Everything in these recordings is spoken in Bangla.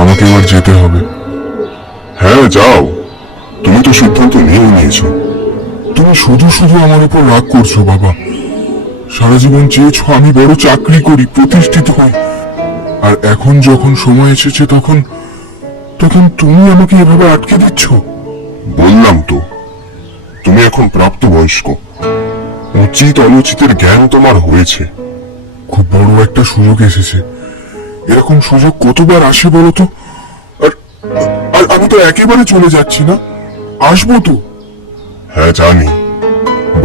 আমাকে এবার যেতে হবে। হ্যাঁ যাও, তুমি তো সিদ্ধান্ত নিয়েছো। তুমি শুধু শুধু আমার উপর রাগ করছো বাবা। সারা জীবন চেয়েছো আমি বড় চাকরি করি, প্রতিষ্ঠিত হই, আর এখন যখন সময় এসেছে তখন তখন তুমি আমাকে এভাবে আটকে দিচ্ছ। বললাম তো, তুমি এখন প্রাপ্তবয়স্ক, উচিত অনুচিতের জ্ঞান তোমার হয়েছে। খুব বড় একটা সুযোগ এসেছে। এরকম সুযোগ কতবার আসে বলতো? আর আর আমি তো একেবারে চলে যাচ্ছি না, আসবো তো। হ্যাঁ জানি,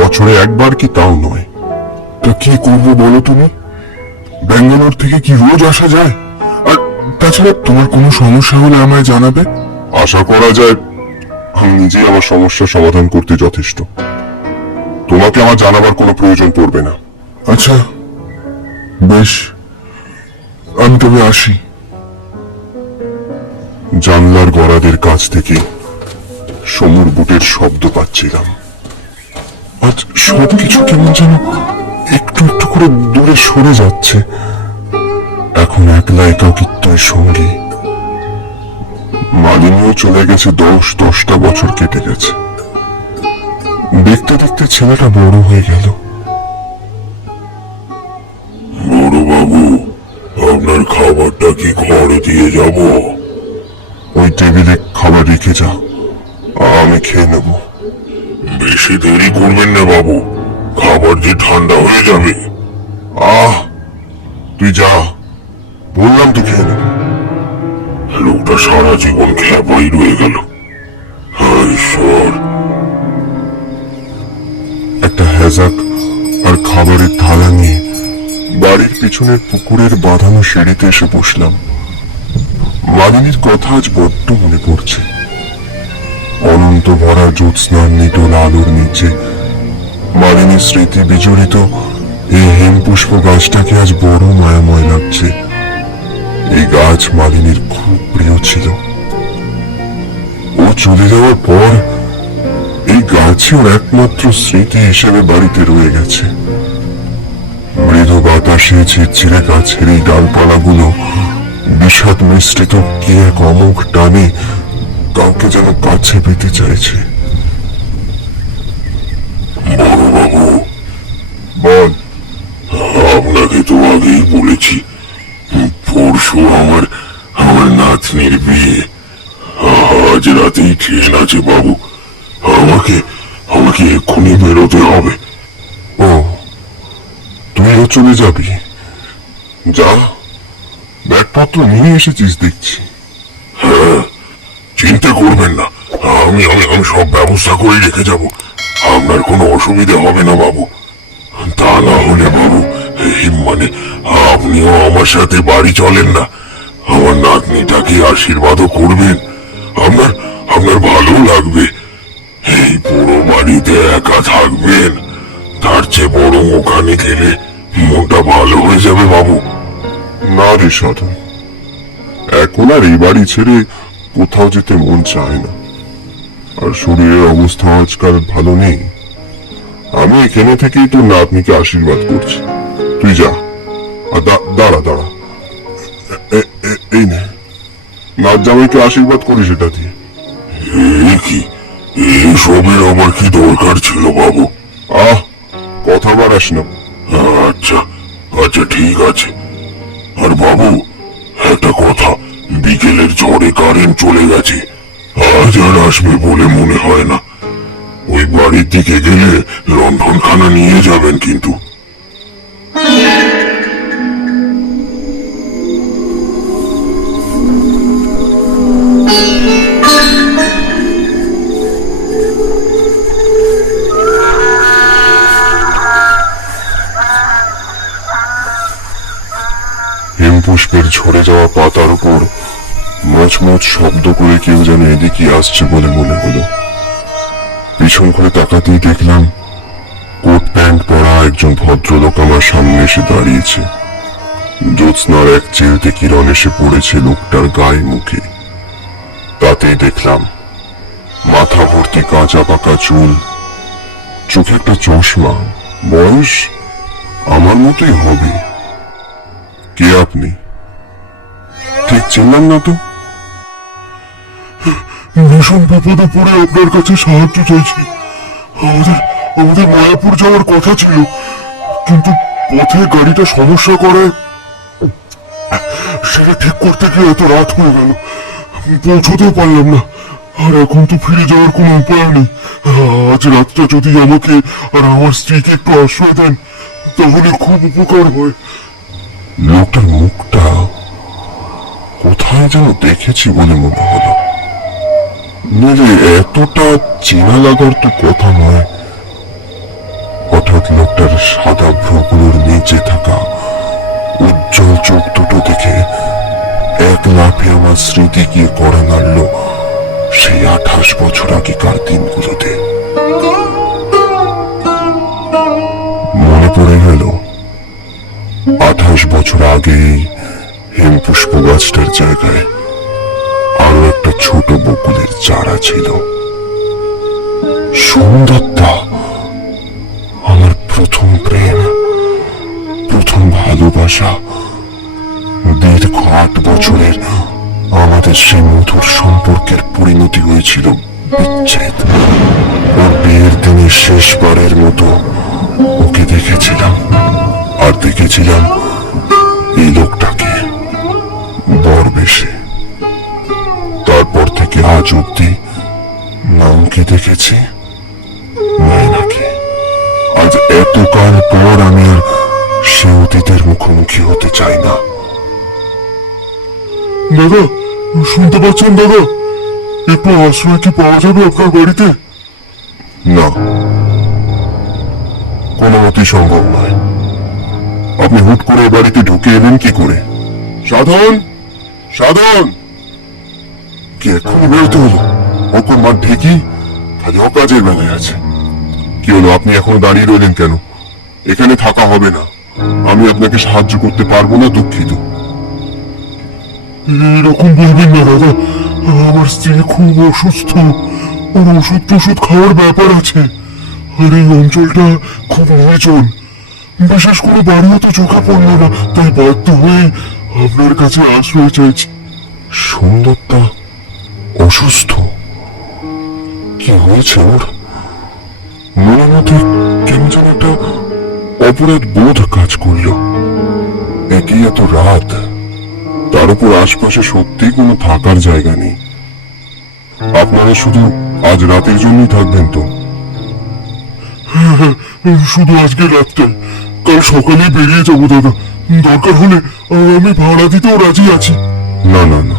বছরে একবার কি তাও নয়। তা কি করবো বলো তুমি? ব্যাঙ্গালোর থেকে কি রোজ আসা যায়? আর তাছাড়া তোমার কোনো সমস্যা হলে আমায় জানাবে। আশা করা যায় আমি নিজেই আমার সমস্যার সমাধান করতে যথেষ্ট। তোমাকে আমার জানাবার কোনো প্রয়োজন পড়বে না। আচ্ছা বেশ, আমি তবে আসি। জানলার গড়াদের কাছ থেকে সমুর বুটের শব্দ পাচ্ছিলাম। আজ সবকিছু কেমন যেন একটু একটু করে দূরে সরে যাচ্ছে। এখন একলা একাকিত্বের সঙ্গে মালিনীও চলে গেছে। 10টা বছর কেটে গেছে। দেখতে দেখতে ছেলেটা বড় হয়ে গেল। বড় বাবু, আপনার খাবারটা কি ঘরে দিয়ে যাব? ওই টেবিলে খাবার রেখে যা, আমি খেয়ে নেব। বেশি দেরি করবেন না বাবু, খাবার যে ঠান্ডা হয়ে যাবে। তুই যা, বললাম তো খেয়ে নেব। লোকটা সারা জীবন খ্যাপাই রয়ে গেল। ঈশ্বর। একটা হ্যাজাক আর খাবারের থালা নিয়ে বাড়ির পিছনের পুকুরের বাঁধানো সিঁড়িতে এসে বসলাম। মালিনীর কথা আজ বড্ড মনে পড়ছে। অনন্ত ভরা জ্যোৎস্নার নিটোল আলোর নিচে মালিনীর স্মৃতি বিজড়িত এই হেমপুষ্প গাছটাকে আজ বড় মায়াময় লাগছে। এই গাছ মালিনীর খুব প্রিয় ছিল। ও চলে যাওয়ার পর এই গাছই ওর একমাত্র স্মৃতি হিসেবে বাড়িতে রয়ে গেছে। মৃদু বাতাসে ঝিরঝিরে গাছের এই ডালপালাগুলো বিষাদ মিশ্রিত কি এক অমোঘ টানে কাউকে যেন কাছে পেতে চাইছে। বড়বাবু, বল। আপনাকে তো আগেই বলেছি, পরশু আমার নাতনির বিয়ে। আজ রাতেই ট্রেন আছে বাবু, আমাকে আমাকে এক্ষুনি বেরোতে হবে। ও, তুইও চলে যাবি? যা, ব্যাগপত্র নিয়ে এসেছিস দেখছি। হ্যাঁ, চিন্তা করবেন না, আমি আমি আমি সব ব্যবস্থা করে রেখে যাব। আপনার কোনো অসুবিধা হবে না বাবু। তা না হলে বাবু, মানে আপনিও আমার সাথে বাড়ি চলেন না, আমার নাতনিটাকে আশীর্বাদও করবেন। আপনার আপনার ভালো লাগবে। এই পুরো বাড়িতে একা থাকবেন, তার চেয়ে বরং ওখানে গেলে মনটা ভালো হয়ে যাবে বাবু। না রে সাধন, এখন আর এই বাড়ি ছেড়ে কোথাও যেতে মন চায় না। আর শরীরের অবস্থা আজকাল ভালো নেই। আমি এখানে থেকেই তোর নাতনিকে আশীর্বাদ করছি। তুই যা। আর দাঁড়া দাঁড়া, এই নে, নাত জামাইকে আশীর্বাদ করি সেটা দিয়ে। কি এসবের আমার কি দরকার ছিল বাবু? কথা বাড়াস না। আচ্ছা আচ্ছা, ঠিক আছে। আর বাবু, একটা কথা, বিকেলের ঝড়ে কারেন্ট চলে গেছে, আজ আর আসবে বলে মনে হয় না। ওই বাড়ির দিকে গেলে রন্ধনখানা নিয়ে যাবেন কিন্তু। হেমপুষ্পের ঝরে যাওয়া পাতার উপর মচমচ শব্দ করে কেউ যেন এদিকে আসছে বলে মনে হলো। পিছন করে তাকাতেই দেখলাম কোট প্যান্ট পরা একজন ভদ্রলোক আমার সামনে এসে দাঁড়িয়েছে। জ্যোৎস্নার এক চিলতে কিরণ এসে পড়েছে লোকটার গায়ে মুখে। তাতেই দেখলাম মাথা ভর্তি কাঁচা পাকা চুল, চোখে একটা চশমা, বয়স আমার মতোই হবে। কে আপনি? ঠিক চিনলাম না তো। ভীষণ বিপদে পড়ে আপনার কাছে সাহায্য চাইছি। আমাদের আমাদের মায়াপুর যাওয়ার কথা ছিল, কিন্তু পথে গাড়িটা সমস্যা করায় সেটা ঠিক করতে গিয়ে এত রাত হয়ে গেল, পৌঁছতেও পারলাম না। আর এখন তো ফিরে যাওয়ার কোনো উপায় নেই। আজ রাতটা যদি আমাকে আর আমার স্ত্রীকে একটু আশ্রয় দেন তাহলে খুব উপকার হয়। লোকটার মুখটা কোথায় যেন দেখেছি বলে মনে হলো। নইলে এতটা চেনা লাগার তো কথা নয়। হঠাৎ লোকটার সাদা ভ্রুগুলোর নিচে থাকা উজ্জ্বল চোখ দুটো দেখে এক লাফে আমার স্মৃতি গিয়ে কড়া নাড়ল সেই 28 বছর আগেকার দিনগুলোতে। মনে পড়ে গেল 28 বছর আগেই হেমপুষ্প গাছটার জায়গায় আরো একটা ছোট বকুলের চারা ছিল। সুন্দরতা, আমার প্রথম প্রেম, প্রথম ভালোবাসা, দীর্ঘ 8 বছরের আমাদের সেই মধুর সম্পর্কের পরিণতি হয়েছিল বিচ্ছেদ। ওর বিয়ের দিনে শেষবারের মতো ওকে দেখেছিলাম, আর দেখেছিলাম এই লোকটাকে বর বেশে। তারপর থেকে আজ অব্দি নাম কি দেখেছি নাকি। আজ এতকাল পর আমি আর সে অতীতের মুখোমুখি হতে চাই না। দাদা, শুনতে পাচ্ছেন দাদা? একটু আশ্রয় কি পাওয়া যাবে আপনার বাড়িতে? না, কোনো মতেই সম্ভব নয়। আপনি হুট করে এ বাড়িতে ঢুকে এলেন কি করে? সাধন, সাধন! কি এক্ষুনি বেরোতে হলো? ওকে মার ঢেকি খালি অকাজের বেলায় আছে। কি হলো, আপনি এখনো দাঁড়িয়ে রইলেন কেন? এখানে থাকা হবে না। আমি আপনাকে সাহায্য করতে পারবো না, দুঃখিত। এরকম বলবেন না দাদা, আমার স্ত্রী খুব অসুস্থ। ওর ওষুধ টষুধ খাওয়ার ব্যাপার আছে। আর এই অঞ্চলটা খুব নির্জন, বিশেষ করে বাড়িও তো চোখে পড়লো না, তাই বাধ্য হয়ে আপনার কাছে আশ্রয় চাইছি। সুন্দরতা অসুস্থ? কি হয়েছে ওর? মনের মধ্যে কেমন যেন একটা অপরাধ বোধ কাজ করলো। একই এত রাত, তার উপর আশপাশে সত্যিই কোনো থাকার জায়গা নেই। আপনারা শুধু আজ রাতের জন্যই থাকবেন তো? শুধু আজকে রাতটাই, কাল সকালে বেরিয়ে যাবো দাদা। দরকার হলে আমি ভাড়া দিতেও রাজি আছি। না না না,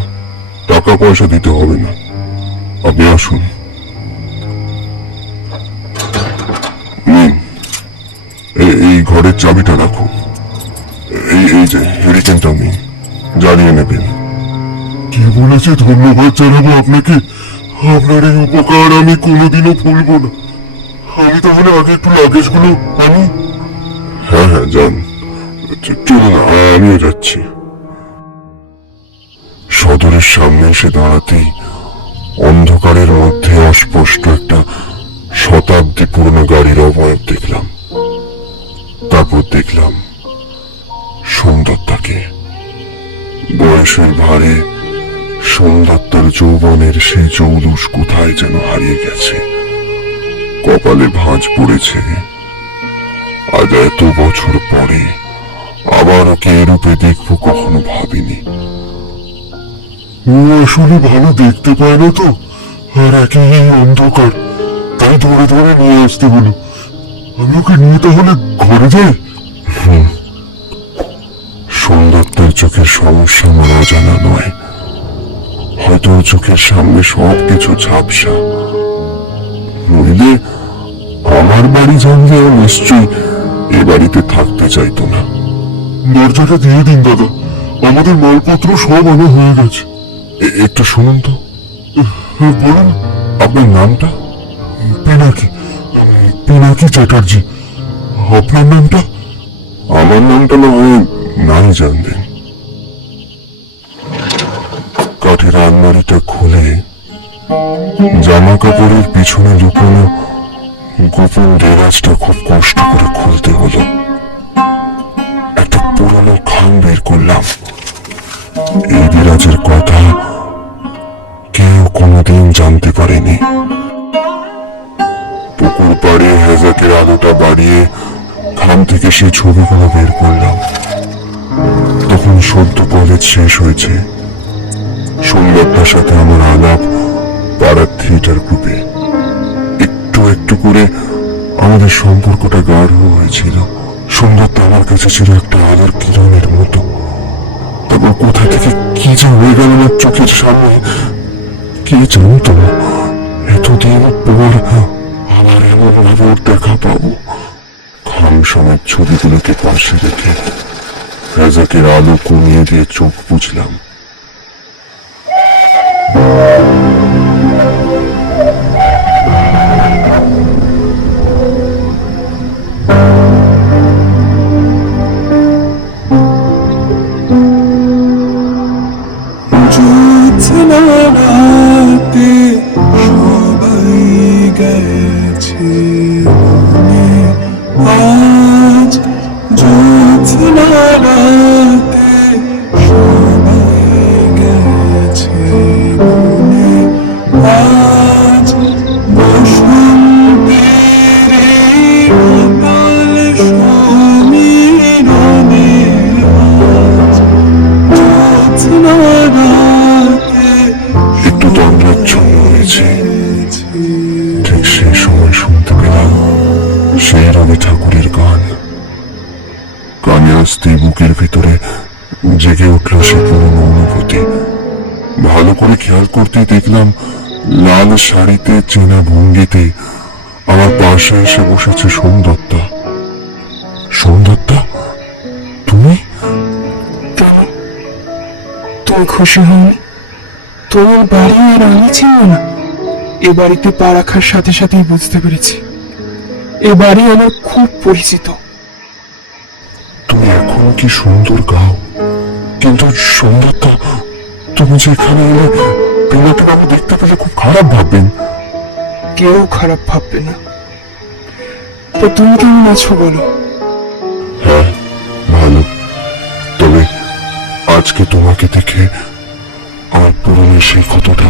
টাকা পয়সা দিতে হবে না। আপনি আসুন। নিন, এই ঘরের চাবিটা রাখুন। এই যে হেরিকেনটাও নিন, জ্বালিয়ে নেবেন। কি বলেছে ধন্যবাদ জানাবো আপনাকে। আপনার এই উপকার আমি কোনোদিনও ভুলবো না। আমি তাহলে আগে একটু লাগেজগুলো আনি। হ্যাঁ হ্যাঁ, যান। চলুন, আমিও যাচ্ছি। সদরের সামনে এসে দাঁড়াতেই অন্ধকারের মধ্যে অস্পষ্ট একটা শতাব্দী পুরনো গাড়ির অবয়ব দেখলাম। তারপর দেখলাম সুন্দরতাকে। বয়সের ভারে সুন্দরতার যৌবনের সেই জৌলুস কোথায় যেন হারিয়ে গেছে। কপালে ভাঁজ পড়েছে। আজ এত বছর পরে আবার ওকে এরূপে দেখবো কখনো ভাবিনি। ও আসলে ভালো দেখতে পায় না তো, আর একই এই অন্ধকার, তাই ধরে ধরে নিয়ে আসতে হলো। আমি ওকে নিয়ে তাহলে ঘরে যাই। সুন্দরতার চোখের সমস্যা আমার অজানা নয়। হয়তো ওর চোখের সামনে সবকিছু ঝাপসা। নইলে আমার বাড়ি জানলেও নিশ্চয়ই এ বাড়িতে থাকতে চাইতো না। দরজাটা দিয়ে দিন দাদা, আমাদের মালপত্র সব আনা হয়ে গেছে। একটু শুনুন তো, বলুন। আপনার নামটা? পিনাকি, পিনাকি চ্যাটার্জি। আপনার নামটা? আমার নামটা না হয় নাই জানবেন। কাঠের আলমারিটা খুলে জামা কাপড়ের পিছনে লুকানো গোপন দেরাজটা খুব কষ্ট করে খুলতে হলো। একটা পুরনো খাম বের করলাম। এই দেরাজের কথা কেউ কোনো জানতে পারিনি। পুকুর পাড়ে হেজাকের আলোটা বাড়িয়ে খাম থেকে সেই ছবিগুলো বের করলাম। তখন সদ্য কলেজ শেষ হয়েছে। সুন্দরটার সাথে আমার আলাপ পাড়ার থিয়েটার গ্রুপে। একটু একটু করে আমাদের সম্পর্কটা গাঢ় হয়েছিল। সুন্দরটা আমার কাছে ছিল একটা আলোর কিরণের মতো। তারপর কোথা থেকে কি যে হয়ে গেল আমার চোখের সামনে, কে জানতো এতদিন পর আমার এমন ভাবে ওর দেখা পাবো। খাম সমেত ছবিগুলোকে পাশে রেখে রাজাকের আলো কমিয়ে দিয়ে চোখ বুঝলাম। রাতে সবাই গেছে বনে, আজ জ্যোৎস্না রাতে সবাই গেছে বনে, আজ বসন্তের অকাল সমীরণে, আজ জ্যোৎস্না একটু দণ্ডাচ্ছন্ন হয়েছে। ঠিক সেই সময় শুনতে পেলাম সেই রবি ঠাকুরের গান। কানে আসতেই বুকের ভিতরে জেগে উঠল সে পুরনো অনুভূতি। ভালো করে খেয়াল করতে দেখলাম লাল শাড়িতে চেনা ভঙ্গিতে আমার পাশে এসে বসেছে সোমদত্তা। সোমদত্তা, তুমি? তুমি খুশি হওনি? তোমার বাড়ি আর আমি ছিল না। এ বাড়িতে পা রাখার সাথে সাথেই বুঝতে পেরেছি এ বাড়ি আমার খুব পরিচিত। তুমি এখন কি সুন্দর গাও, কিন্তু সোমদত্তা, তুমি যে এখানে এলে পিনাকে বাবু দেখতে পেলে খুব খারাপ ভাববেন। কেউ খারাপ ভাববে না। তো তুমি কেমন আছো বলো? হ্যাঁ, ভালো। তবে আজকে তোমাকে দেখে আমার পুরনো সেই ক্ষতটা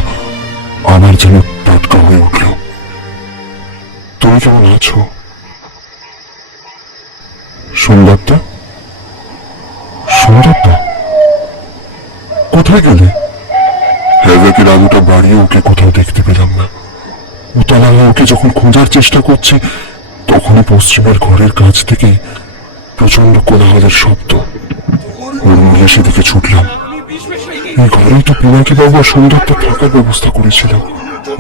আমার যেন টাটকা হয়ে উঠল। তুমি কেমন আছো সোমদত্তা? সোমদত্তা, কোথায় গেলে? হেজাকের আলোটা বাড়িয়ে ওকে কোথাও দেখতে পেলাম না। উতলা ওকে যখন খোঁজার চেষ্টা করছি, তখনই পশ্চিমের ঘরের কাছ থেকে প্রচন্ড কোলাহলের শব্দ। হুড়মুড়িয়ে সেদিকে ছুটলাম। এই ঘরেই তো পিনাকি বাবু আর সুন্দরটা থাকার ব্যবস্থা করেছিল।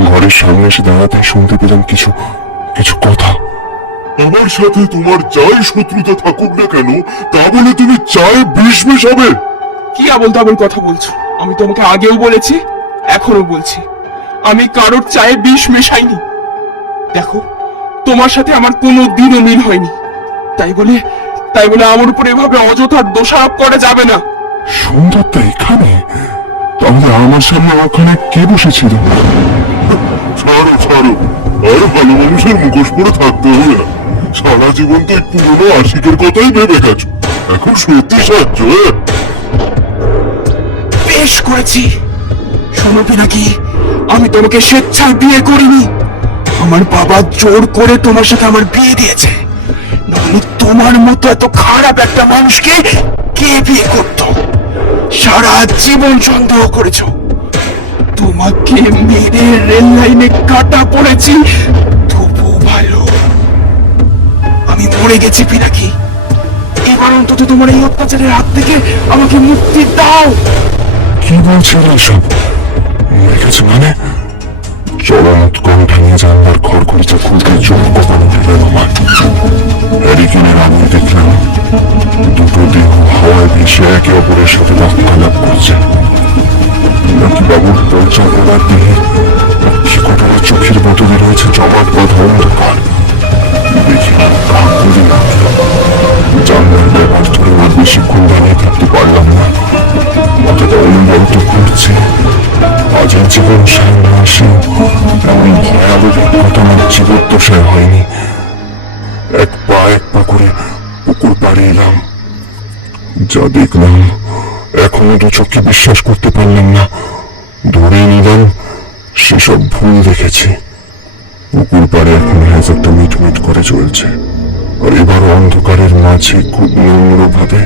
ঘরের সামনে এসে দাঁড়াতেই শুনতে পেলাম কিছু কিছু কথা। আমার সাথে তোমার যাই শত্রুতা থাকুক না কেন, তা বলে তুমি চায়ে বিষ মেশাবে? কি আবল তাবল কথা বলছো? আমি তোমাকে আগেও বলেছি, এখনো বলছি, আমি কারোর চায়ে বিষ মেশাইনি। দেখো, তোমার সাথে আমার কোনো দিনও মিল হয়নি। তাই বলে আমার উপর এভাবে অযথা দোষারোপ করা যাবে না। সুন্দরটা এখানে? তাহলে আমার সামনে ওখানে কে বসেছিল? ছাড়ো ছাড়ো, আর ভালো মানুষের মুখোশ পরে থাকতে হবে না। সারা জীবন তো এই পুরনো আশিকের কথাই ভেবে গেছো, এখন সত্যি সাহায্য। বেশ করেছি। শোনো নাকি, আমি তোমাকে স্বেচ্ছায় বিয়ে করিনি। আমার বাবা জোর করে তোমার সাথে আমার বিয়ে দিয়েছে। নাহলে তোমার মতো এত খারাপ একটা মানুষকে কে বিয়ে করত? সারা জীবন সন্দেহ করেছো। তোমাকে মেরে রেল লাইনে কাটা পড়েছি, তবু ভালো আমি মরে গেছি পিনাকি। এবার অন্তত তোমার এই অত্যাচারের হাত থেকে আমাকে মুক্তি দাও। কি বলছেন এসব? মরে গেছে মানে? চরম উৎকণ্ঠা নিয়ে জানলার খড়খড়িটা খুলতে চোখ কপাল উঠে গেল আমার। হ্যারিকেনের আগুন দেখলাম দুটো দেহ হাওয়ায় ভেসে একে অপরের সাথে বাক্যালাপ করছে। নাকি বাবুর পর্যা গোড়ার দেহে কি কতটা চোখের বদলে রয়েছে জমাট বাঁধা অন্ধকার। দেখে ভাগ করে জানলার ব্যাপার ধরে আর বেশিক্ষণ দাঁড়িয়ে থাকতে পারলাম না। মাথাটা অনুভূত করছে আজ জীবন সামনে আসেও এমন ভয়াবহ ঘটনা আমার জীবদ্দশায় হয়নি। এক পা করে পুকুর পাড়ে এলাম। যা দেখলাম এখনো দু চোখে বিশ্বাস করতে পারলাম না। ধরে নিলাম সেসব ভুল দেখেছি। পুকুর পাড়ে এখন হ্যাজারটা মিটমিট করে চলছে, আর এবার অন্ধকারের মাঝে খুব নম্রভাবে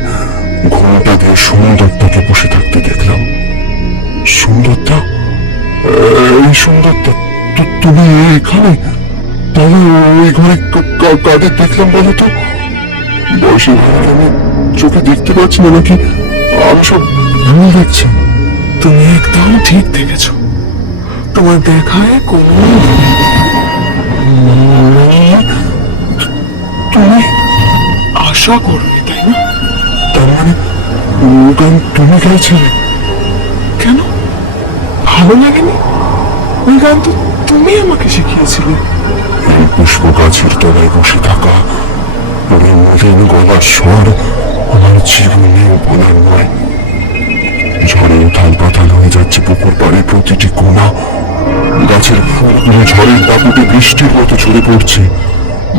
ঘোমটা দিয়ে সুন্দরটাকে বসে থাকতে দেখলাম। সুন্দরটা? এই সুন্দরটা? তুমি এখানে? তাহলে ওই ঘরে কাদের দেখলাম বলো তো? বয়সের ভাইকে আমি চোখে দেখতে পাচ্ছি না নাকি আমি সব ভুল দেখছি? তুমি একদম ঠিক দেখেছ, তোমার দেখায় কোনো ভুল নেই। তুমি আশা করবে তাই না? তার মানে ও গান তুমি গাইছিলে? কেন, ভালো লাগেনি? ওই গান তো তুমি আমাকে শিখিয়েছিলে। এই পুষ্প গাছের তলায় বসে থাকা ওই মলিন গলার স্বর আমার জীবনেও বলার নয়। ঝড়ে উথাল পাথাল হয়ে যাচ্ছে পুকুর পাড়ে প্রতিটি কোণা, গাছের ফুলগুলো ঝড়ের দাপুটে বৃষ্টির মতো ঝরে পড়ছে।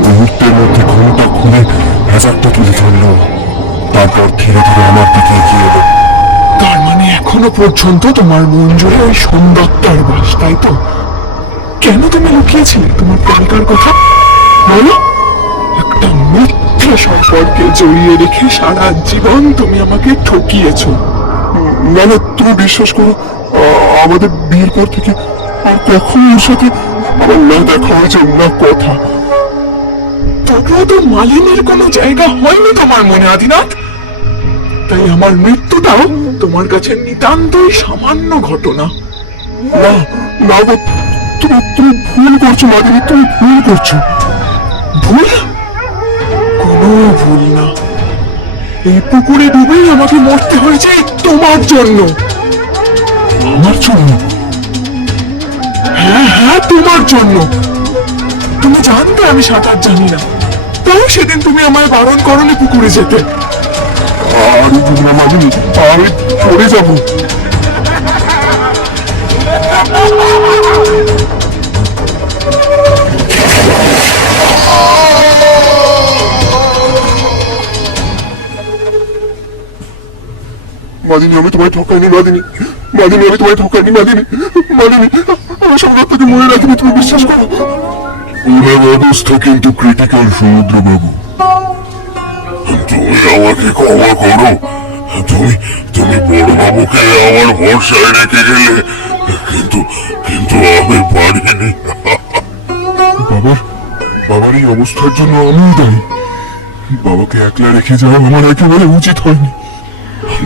মুহূর্তের মধ্যে ঘুমটা খুলে হ্যাজারটা তুলে ধরলো, তারপর ধীরে ধীরে আমার দিকে এগিয়ে এলো। তার মানে এখনো পর্যন্ত তোমার মন জুড়ে ওই সৌন্দর্যের বাস, তাই তো? কেন তুমি লুকিয়েছিলে তোমার প্রেমিকার কথা বলো? একটা মিথ্যে সম্পর্কে জড়িয়ে রেখে সারা জীবন তুমি আমাকে ঠকিয়েছো। না না, তুমি বিশ্বাস করো, আমাদের বিয়ের পর থেকে আর কখনো ওর সাথে আমার না দেখা হয়েছে না কথা। তবুও তো মালিনীর কোনো জায়গা হয়নি তোমার মনে, আদিনাথ। তাই আমার মৃত্যুটাও তোমার কাছে নিতান্তই সামান্য ঘটনা। না না গো, তুমি ভুল করছো মাদিনী, তুমি ভুল করছো। ভুল? কোনো ভুল না। এই পুকুরে ডুবেই আমাকে মরতে হয়েছে তোমার জন্য। আমার জন্য? হ্যাঁ হ্যাঁ, তোমার জন্য। তুমি জানতে আমি সাঁতার জানি না, তাও সেদিন তুমি আমায় বারণ করনি পুকুরে যেতে। আরে না মাদিনী, আমি পড়ে যাবো। মাদিনী, আমি তোমায় ঠকাইনি মাদিনী, মাদিনী আমি তোমায় ঠকাইনি মাদিনী, মাদিনী আমি সৌন্দর্যকে মনে রাখিনি, তুমি বিশ্বাস করো। ওনার অবস্থা কিন্তু ক্রিটিক্যাল সমুদ্র বাবু। তুমি আমাকে ক্ষমা করো। তুমি তুমি বড়বাবুকে আমার ভরসায় রেখে গেলে, কিন্তু কিন্তু আমি পারিনি। বাবার এই অবস্থার জন্য আমিই দায়ী। বাবাকে একলা রেখে যাওয়া আমার একেবারে উচিত হয়নি।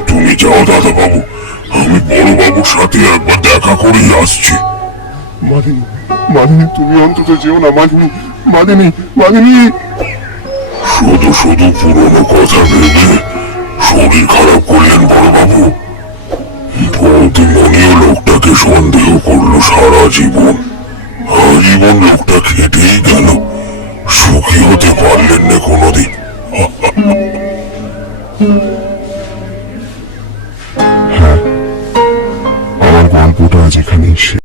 তুমি যাও দাদা বাবু, আমি বড়বাবুর সাথে একবার দেখা করেই আসছি। মাদিনী, মাদিনী তুমি অন্তত যেও না মাদিনী, মাদিনী, মাদিনী। শুধু শুধু পুরনো কথা ভেবে শরীর খারাপ করলেন বড়বাবু। প্রতিমনীয় লোকটাকে সন্দেহ করলো সারা জীবন।